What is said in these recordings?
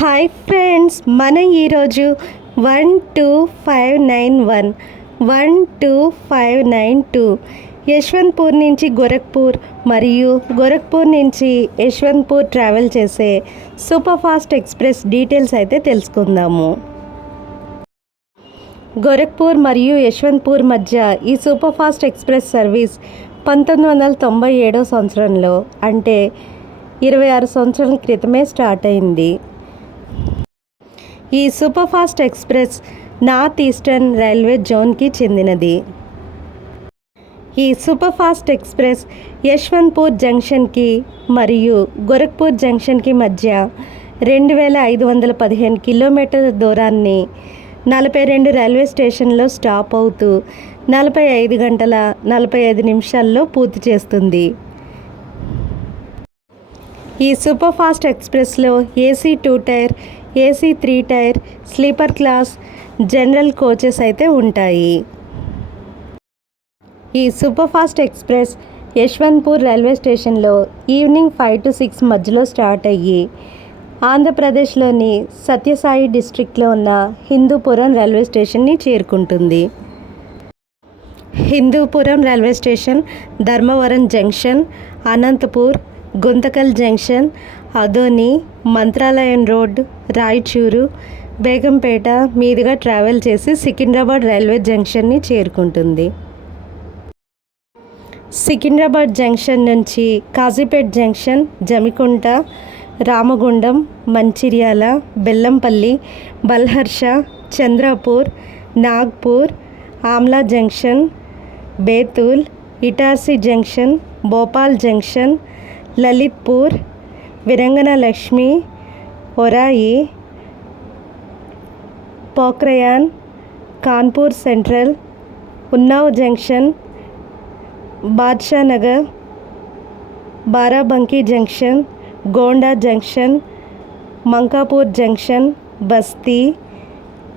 Hi friends, మనం ఈరోజు 12591 యశ్వంత్పూర్ నుంచి గోరఖ్పూర్ మరియు గోరఖ్పూర్ నుంచి యశ్వంత్పూర్ ట్రావెల్ చేసే సూపర్ ఫాస్ట్ ఎక్స్ప్రెస్ డీటెయిల్స్ అయితే తెలుసుకుందాము. గోరఖ్పూర్ మరియు యశ్వంత్పూర్ మధ్య ఈ సూపర్ ఫాస్ట్ ఎక్స్ప్రెస్ సర్వీస్ 1997 సంవత్సరంలో అంటే 26 సంవత్సరాల క్రితమే స్టార్ట్ అయింది. ఈ super fast express north eastern railway జోన్కి చెందినది. ఈ సూపర్ ఫాస్ట్ ఎక్స్ప్రెస్ యశ్వంత్పూర్ జంక్షన్కి మరియు గోరఖ్పూర్ జంక్షన్కి మధ్య 2515 కిలోమీటర్ల దూరాన్ని 42 రైల్వే స్టేషన్లో స్టాప్ అవుతూ 45 గంటల 45 నిమిషాల్లో పూర్తి చేస్తుంది. ఈ సూపర్ ఫాస్ట్ ఎక్స్ప్రెస్లో AC 2 tier, AC 3 tier, sleeper class, general coaches అయితే ఉంటాయి. ఈ super fast express Yeshwantpur railway స్టేషన్లో ఈవినింగ్ 5 to 6 మధ్యలో స్టార్ట్ అయ్యి ఆంధ్రప్రదేశ్లోని సత్యసాయి డిస్ట్రిక్ట్లో ఉన్న హిందూపురం రైల్వే స్టేషన్ని చేరుకుంటుంది. Hindupuram railway station Dharmavaram junction, Anantapur, Guntakal junction, Adoni, Mantralayam road, Raichur, Begumpet మీదుగా ట్రావెల్ చేసి సికింద్రాబాద్ రైల్వే జంక్షన్ని చేరుకుంటుంది. సికింద్రాబాద్ జంక్షన్ నుంచి Kazipet junction, Jammikunta, Ramagundam, Mancherial, Bellampalli, Balharshah, Chandrapur, Nagpur, Amla junction, Betul, Itarsi junction, Bhopal junction, Lalitpur, Virangana Lakshmi, Orai, Pokhrayan, Kanpur central, Unnao junction, Badshah Nagar, Barabanki junction, Gonda junction, Mankapur junction, Basti,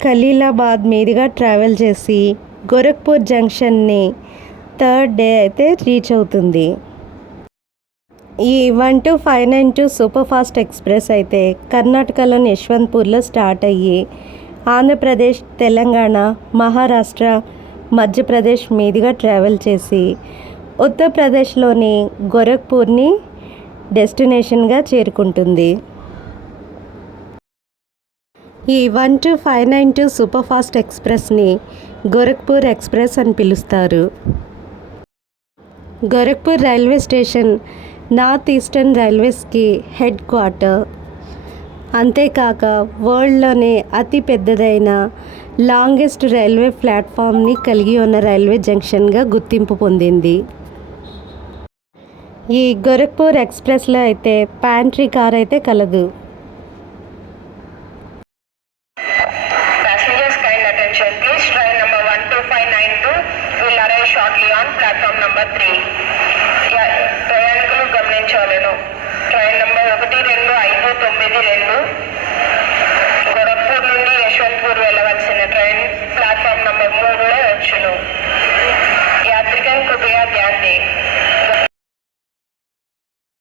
Khalilabad మీదుగా ట్రావెల్ చేసి గోరఖ్పూర్ జంక్షన్ని 3rd డే అయితే రీచ్ అవుతుంది. ఈ 12592 సూపర్ ఫాస్ట్ ఎక్స్ప్రెస్ అయితే కర్ణాటకలోని యశ్వంత్పూర్లో స్టార్ట్ అయ్యి ఆంధ్రప్రదేశ్, తెలంగాణ, మహారాష్ట్ర, మధ్యప్రదేశ్ మీదుగా ట్రావెల్ చేసి ఉత్తరప్రదేశ్లోని గోరఖ్పూర్ని డెస్టినేషన్గా చేరుకుంటుంది. ఈ 12592 సూపర్ ఫాస్ట్ ఎక్స్ప్రెస్ని గోరఖ్పూర్ ఎక్స్ప్రెస్ అని పిలుస్తారు. Gorakhpur railway station north eastern రైల్వేస్కి హెడ్ క్వార్టర్. అంతేకాక వరల్డ్లోనే అతి పెద్దదైన లాంగెస్ట్ రైల్వే ప్లాట్ఫామ్ని కలిగి ఉన్న రైల్వే జంక్షన్గా గుర్తింపు పొందింది. ఈ గోరఖ్పూర్ ఎక్స్ప్రెస్లో అయితే ప్యాంట్రీ కార్ అయితే కలదు. ప్రయాణికులు గమనించవలెను. Train number 1259 2